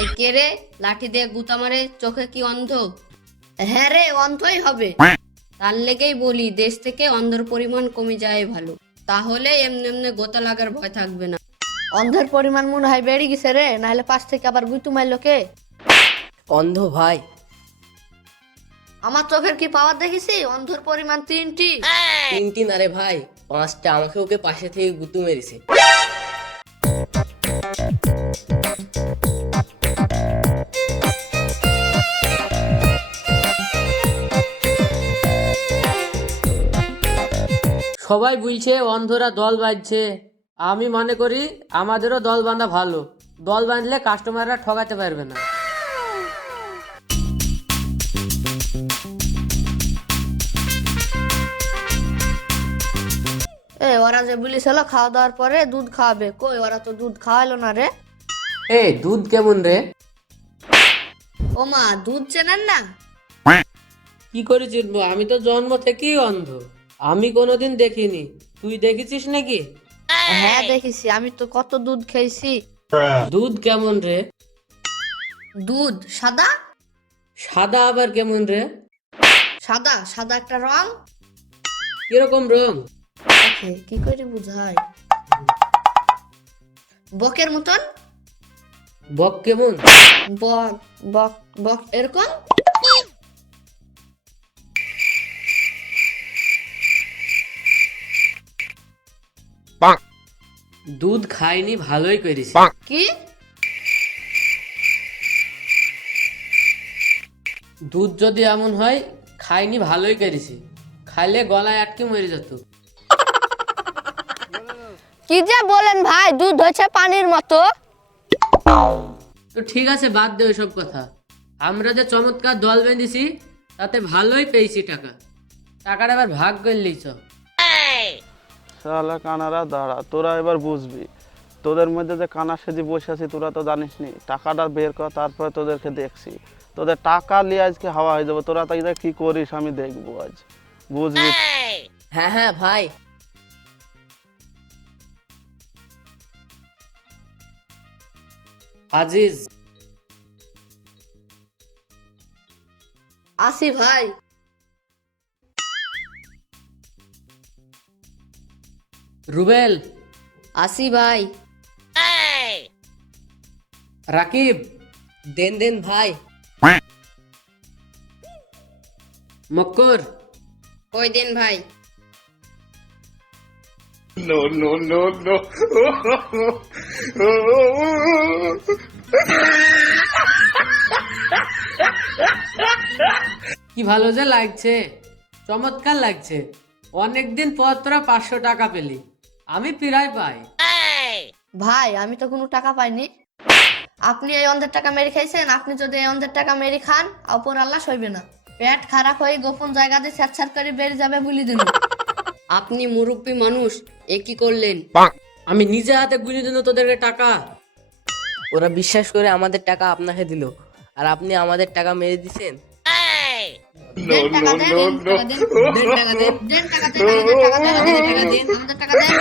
এই কে রে লাঠি দিয়ে গুতা মারে, চোখে কি অন্ধ? হ্যাঁ রে, অন্ধই হবে। তার লেগেই বলি দেশ থেকে অন্ধের পরিমাণ কমে যায় ভালো, তাহলে এমনি এমনি গোতা লাগার ভয় থাকবে না। অন্ধের পরিমাণ মনে হয় বেড়ে গেছে রে, নাহলে পাশ থেকে আবার গুতু মারলো কে? অন্ধ ভাই? আমার চোখের কি পাওয়ার দেখেছি? অন্ধের পরিমাণ 3টি। 3টি না রে ভাই, 5টা। আমাকে ওকে পাশে থেকে গুতু মেরেছে। সবাই বলছে অন্ধরা দল বাঁধছে, আমি মনে করি আমাদেরও দল বাঁধা ভালো। দল বাঁধলে কাস্টমাররা ঠকাতে পারবে না। ওরা যে বলেছিল খাওয়া দাওয়ার পরে দুধ খাওয়াবে, কই ওরা তো দুধ খাওয়ালো না রে। দুধ কেমন রে? ও মা, দুধ চেনেন না? কি করে চিনবো? আমি তো জন্ম থেকেই অন্ধ, আমি কোনোদিন দেখিনি। তুই দেখেছিস নাকি? হ্যাঁ দেখেছি, আমি তো কত দুধ খেয়েছি। দুধ কেমন রে? দুধ সাদা। সাদা আবার কেমন রে? সাদা সাদা একটা রং। কিরকম রং? কি করে বুঝাই? বকের মতন। বক কেমন? বক বক বক এরকম। দুধ খাইনি, ভালোই করেছি। কি? দুধ যদি এমন হয় খাইনি, ভালোই করেছি। খাইলে গলায় আটকে মরে যেত। কি যে বলেন ভাই, দুধ হচ্ছে পানির মতো। তো ঠিক আছে, বাদ দে ওইসব কথা। আমরা যে চমৎকার দল বেঁধেছি তাতে ভালোই পেয়েছি টাকা। টাকাটা আবার ভাগ করলেই চ। শালা কানারা দাঁড়া, তোরা এবার বুঝবি। তোদের মধ্যে যে কানা সেজে বসে আছি তোরা তো জানিস নি। টাকাটা বের কর, তারপরে তোদেরকে দেখছি। তোদের টাকা নিয়ে আজকে হাওয়া হয়ে যাবে। তোরা তাই কি করিস আমি দেখবো আজ, বুঝবি। হ্যাঁ হ্যাঁ ভাই। আজিজ, আসি ভাই। রুবেল, আসি ভাই। রাকিব, দেন দেন ভাই। মক্কর, কই দেন ভাই। কি ভালো যে লাগছে, চমৎকার লাগছে। অনেকদিন পর তোরা 500 টাকা পেলি, আমি প্রায় পাই। ভাই আমি তো কোনো টাকা পাইনি। আপনি এই অন্ধের টাকা মেরে খাইছেন। আপনি যদি এই অন্ধের টাকা মেরে খান, অপর আল্লাহ সইবে না। পেট খারাপ হয়ে গোপন জায়গা দিয়ে ছ্যাঁচ্ছার করে বেরিয়ে যাবে বলে দিন। আপনি মুরব্বী মানুষ, এ কি করলেন? আমি নিজে হাতে গুনে দিন তোদেরকে টাকা। ওরা বিশ্বাস করে আমাদের টাকা আপনাকে দিল, আর আপনি আমাদের টাকা মেরে দিছেন। দেন টাকা দেন, টাকা দেন, দেন টাকা দেন। দেন টাকা দেন, আমাদের টাকা দেন, আমাদের টাকা দেন।